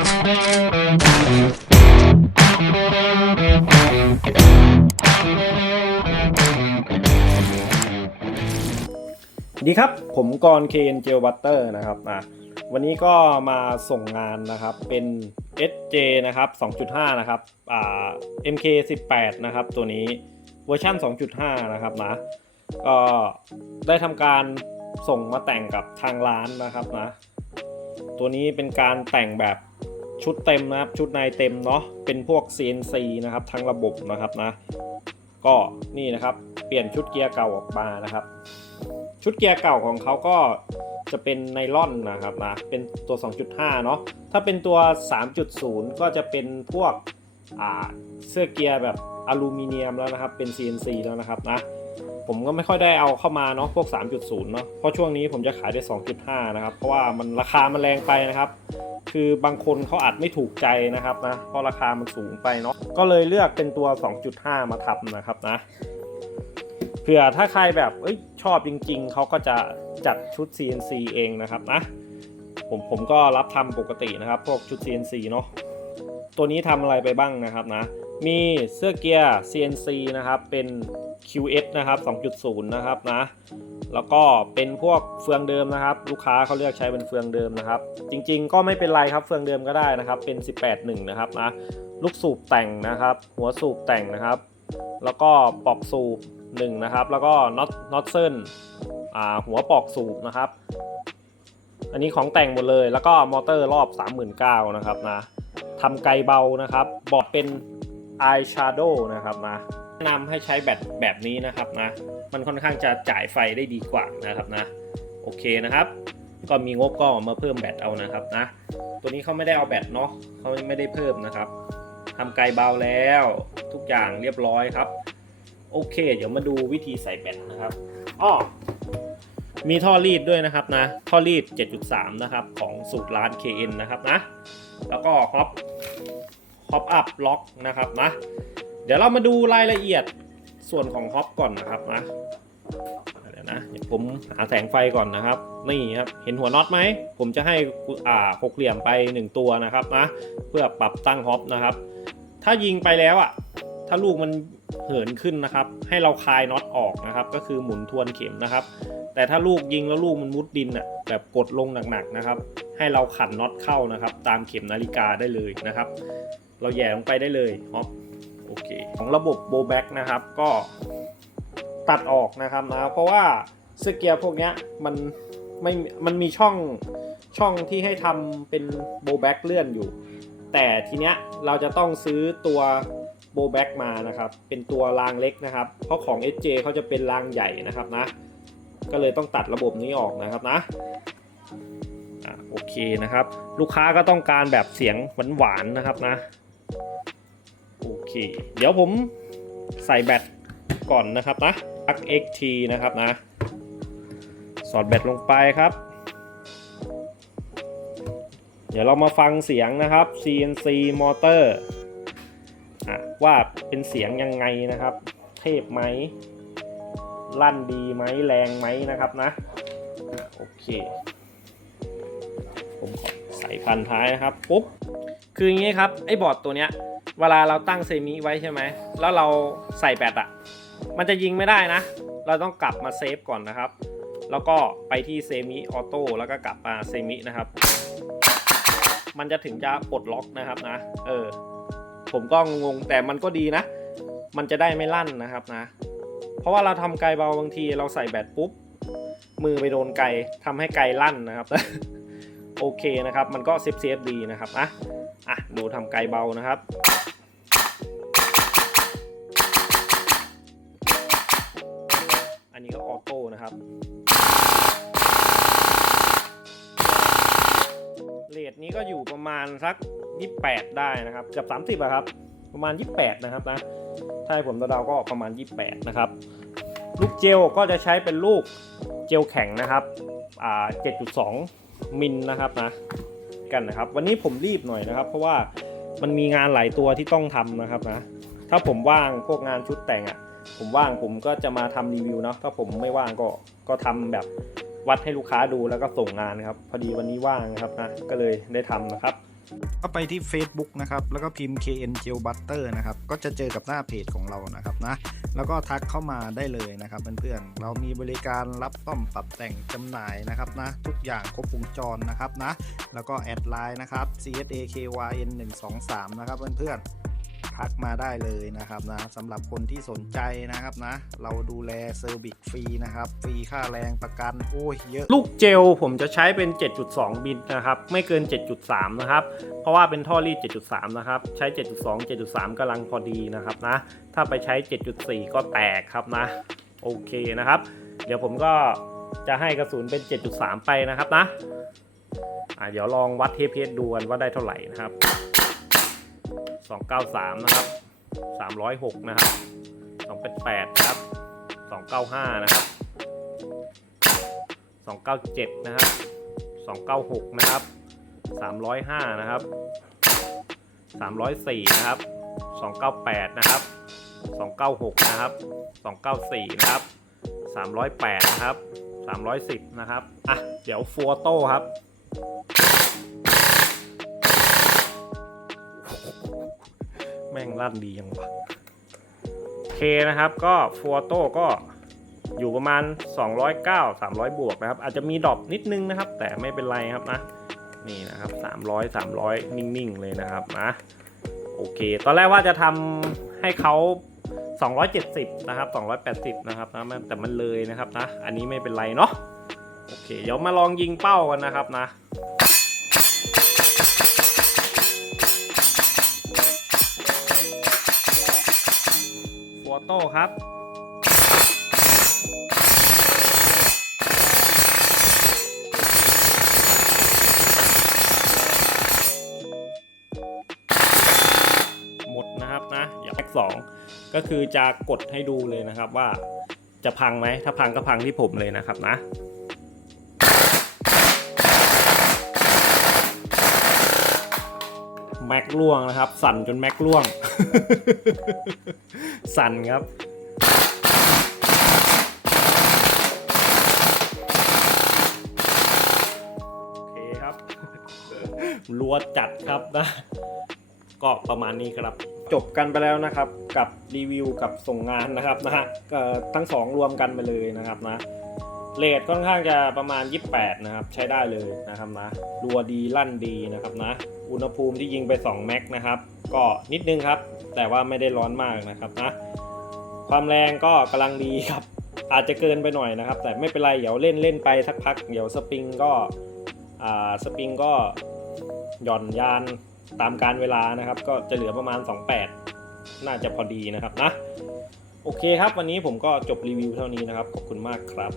ดีครับ ผมกรเคนเจลบัตเตอร์นะครับนะวันนี้ก็มาส่งงานนะครับเป็น SJ นะครับ 2.5 นะครับอ่า MK 18นะครับ ตัวนี้เวอร์ชัน2.5 นะครับนะก็ได้ทำการส่งมาแต่งกับทางร้านนะครับนะ ตัวนี้เป็นการแต่งแบบ ชุดเต็มนะครับ ชุดในเต็มเนาะเป็นพวก CNC นะครับทั้งระบบนะครับนะ ก็นี่นะครับเปลี่ยนชุดเกียร์เก่าออกมานะครับ ชุดเกียร์เก่าของเขาก็จะเป็นไนล่อนนะครับนะเป็นตัว 2.5 เนาะถ้าเป็นตัว 3.0 ก็จะเป็นพวกเสื้อเกียร์แบบอลูมิเนียมแล้วนะครับ เป็น CNC แล้วนะครับนะผมก็ไม่ค่อยได้เอาเข้ามาเนาะพวก 3.0 เนาะเพราะช่วงนี้ผมจะขายได้ 2.5 นะครับ เพราะว่ามันราคามันแรงไปนะครับ คือบางคนเขาอาจไม่ถูกใจนะครับนะเพราะราคามันสูงไปเนาะก็เลยเลือกเป็นตัว 2.5 มาทำนะครับนะเผื่อถ้าใครแบบอชอบจริง ๆ เขาก็จะจัดชุด CNC เองนะครับนะผมผมก็รับทำปกตินะครับ พวกชุด CNC เนาะตัวนี้ทำอะไรไปบ้างนะครับนะ มีเสื้อเกียร์ CNC นะครับ เป็น QS นะครับ 2.0 นะครับนะ แล้วก็เป็นพวกเฟืองเดิมนะครับ ลูกค้าเขาเลือกใช้เป็นเฟืองเดิมนะครับ จริง ๆ ก็ไม่เป็นไรครับเฟืองเดิมก็ได้นะครับ เป็น 18.1 นะครับนะลูกสูบแต่งนะครับ หัวสูบแต่งนะครับ แล้วก็ปลอกสูบหนึ่งนะครับ แล้วก็น็อตน็อตเซ่าหัวปลอกสูบนะครับ อันนี้ของแต่งหมดเลยแล้วก็มอเตอร์รอบ 39,000นะครับนะทำไกลเบานะครับบอดเป็น Eye Shadow นะครับนะแนะนำให้ใช้แบตแบบนี้นะครับนะ มันค่อนข้างจะจ่ายไฟได้ดีกว่านะครับนะ โอเคนะครับ ก็มีงบก็มาเพิ่มแบตเอานะครับนะ ตัวนี้เขาไม่ได้เอาแบตเนาะเขาไม่ได้เพิ่มนะครับทำไกลเบาแล้วทุกอย่างเรียบร้อยครับ โอเค เดี๋ยวมาดูวิธีใส่แบตนะครับอ้อมีท่อรีดด้วยนะครับนะท่อรีด 7.3 นะครับ ของสูตรร้าน KN นะครับนะ แล้วก็ฮอปฮอปอัพล็อกนะครับนะ เดี๋ยวเรามาดูรายละเอียด ส่วนของฮอปก่อนนะครับนะเดี๋ยวนะผมหาแสงไฟก่อนนะครับ นี่ครับ เห็นหัวน็อตไหม ผมจะให้อ่าหกเหลี่ยมไป 1 ตัวนะครับนะ เพื่อปรับตั้งฮอปนะครับ ถ้ายิงไปแล้วอะ ถ้าลูกมันเหินขึ้นนะครับ ให้เราคลายน็อตออกนะครับ ก็คือหมุนทวนเข็มนะครับ แต่ถ้าลูกยิงแล้วลูกมันมุดดินอะ แบบกดลงหนักๆนะครับ ให้เราขันน็อตเข้านะครับ ตามเข็มนาฬิกาได้เลยนะครับ เราแย่ลงไปได้เลยฮอป โอเค ของระบบโบแบ็กนะครับก็ตัดออกนะครับนะเพราะว่าเสื้อเกียร์พวกนี้มันไม่มันมีช่องช่องที่ให้ทำเป็นโบแบ็กเลื่อนอยู่ แต่ทีเนี้ยเราจะต้องซื้อตัวโบแบ็กมานะครับ เป็นตัวรางเล็กนะครับ เพราะของ SJ เขาจะเป็นรางใหญ่นะครับนะ ก็เลยต้องตัดระบบนี้ออกนะครับนะโอเคนะครับ ลูกค้าก็ต้องการแบบเสียงหวานๆนะครับนะ โอเค เดี๋ยวผมใส่แบตก่อนนะครับนะัก XT นะครับนะ สอดแบตลงไปครับ เดี๋ยวเรามาฟังเสียงนะครับ CNC มอเตอร์ว่าเป็นเสียงยังไงนะครับ เทพไหม ลั่นดีไหมแรงไหมนะครับนะ โอเค ผมใส่พันท้ายนะครับ ปุ๊บ คืออย่างนี้ครับ ไอ้บอร์ดตัวเนี้ย เวลาเราตั้งเซมิไว้ใช่ไหม แล้วเราใส่แบตอะมันจะยิงไม่ได้นะ เราต้องกลับมาเซฟก่อนนะครับ แล้วก็ไปที่เซมิออโต้แล้วก็กลับมาเซมินะครับ มันจะถึงจะปลดล็อกนะครับนะ เออ ผมก็งงแต่มันก็ดีนะ มันจะได้ไม่ลั่นนะครับนะ เพราะว่าเราทำไกลเบาบางทีเราใส่แบตปุ๊บ มือไปโดนไกลทำให้ไกลลั่นนะครับ โอเคนะครับ มันก็เซฟเซฟดีนะครับนะอะดูทำไกลเบานะครับ นี้ก็ออโต้นะครับเรทนี้ก็อยู่ประมาณสัก 28 ได้นะครับเกือบ30อะครับ ประมาณ 28 นะครับนะ ถ้าให้ผมเดาๆก็ประมาณ 28 นะครับ ลูกเจลก็จะใช้เป็นลูกเจลแข็งนะครับ อ่า 7.2 มิลนะครับนะ กันนะครับ วันนี้ผมรีบหน่อยนะครับ เพราะว่ามันมีงานหลายตัวที่ต้องทำนะครับนะ ถ้าผมว่างพวกงานชุดแต่งอะ่ะ ผมว่างผมก็จะมาทำรีวิวเนาะถ้าผมไม่ว่างก็ก็ทำแบบวัดให้ลูกค้าดูแล้วก็ส่งงานครับ พอดีวันนี้ว่างครับนะก็เลยได้ทำนะครับก็ไปที่ Facebook นะครับ แล้วก็พิมพ์ KN Gel Butter นะครับ ก็จะเจอกับหน้าเพจของเรานะครับนะ แล้วก็ทักเข้ามาได้เลยนะครับเพื่อนๆ เรามีบริการรับซ่อมปรับแต่งจำหน่ายนะครับนะ ทุกอย่างครบวงจรนะครับนะ แล้วก็แอดไลน์นะครับ CSAKYN 1 2 3นะครับเพื่อนๆ ทักมาได้เลยนะครับนะสำหรับคนที่สนใจนะครับนะ เราดูแลเซอร์วิสฟรีนะครับ ฟรีค่าแรงประกันโอ้ยเยอะ ลูกเจลผมจะใช้เป็น 7.2 บินนะครับ ไม่เกิน 7.3 นะครับ เพราะว่าเป็นท่อรีด 7.3 นะครับ ใช้ 7.2 7.3กำลังพอดีนะครับนะ ถ้าไปใช้ 7.4 ก็แตกครับนะ โอเคนะครับ เดี๋ยวผมก็จะให้กระสุนเป็น 7.3 ไปนะครับนะอะเดี๋ยวลองวัดเทปเพดูกันว่าได้เท่าไหร่นะครับ 293 นะครับ 306 นะครับ 288 นะครับ 295 นะครับ 297 นะครับ 296 นะครับ 305 นะครับ 304 นะครับ 298 นะครับ 296 นะครับ 294 นะครับ 308 นะครับ 310 นะครับ อะ เดี๋ยวฟัวโต้ครับ แม่งลั่นดียังวะโอเคนะครับก็ฟัวโต้ก็อยู่ประมาณ 209 300 บวกนะครับ อาจจะมีดรอปนิดนึงนะครับ แต่ไม่เป็นไรครับนะ นี่นะครับ 300 300 นิ่ง ๆ เลยนะครับนะโอเค ตอนแรกว่าจะทำให้เขา 270 นะครับ 280 นะครับนะแต่มันเลยนะครับนะ อันนี้ไม่เป็นไรเนาะโอเค เดี๋ยวมาลองยิงเป้ากันนะครับนะ โต้ครับ หมดนะครับนะอย่างแรกสองก็คือจะกดให้ดูเลยนะครับว่าจะพังไหม ถ้าพังก็พังที่ผมเลยนะครับนะแม็กล่วงนะครับ สั่นจนแม็กล่วง สั่นครับโอเคครับรัวจัดครับนะ ก็ประมาณนี้ครับ จบกันไปแล้วนะครับ กับรีวิวกับส่งงานนะครับนะฮะเอ่อทั้งสองรวมกันไปเลยนะครับนะเลทค่อนข้างจะประมาณ 28 นะครับ ใช้ได้เลยนะครับนะรัวดีลั่นดีนะครับนะ อุณหภูมิที่ยิงไป 2 แม็กนะครับ ก็นิดนึงครับ แต่ว่าไม่ได้ร้อนมากนะครับนะความแรงก็กำลังดีครับ อาจจะเกินไปหน่อยนะครับ แต่ไม่เป็นไรเดี๋ยวเล่นเล่นไปสักพัก เดี๋ยวสปริงก็อ่าสปริงก็หย่อนยานตามการเวลานะครับ ก็จะเหลือประมาณ 28 น่าจะพอดีนะครับนะโอเคครับ วันนี้ผมก็จบรีวิวเท่านี้นะครับ ขอบคุณมากครับ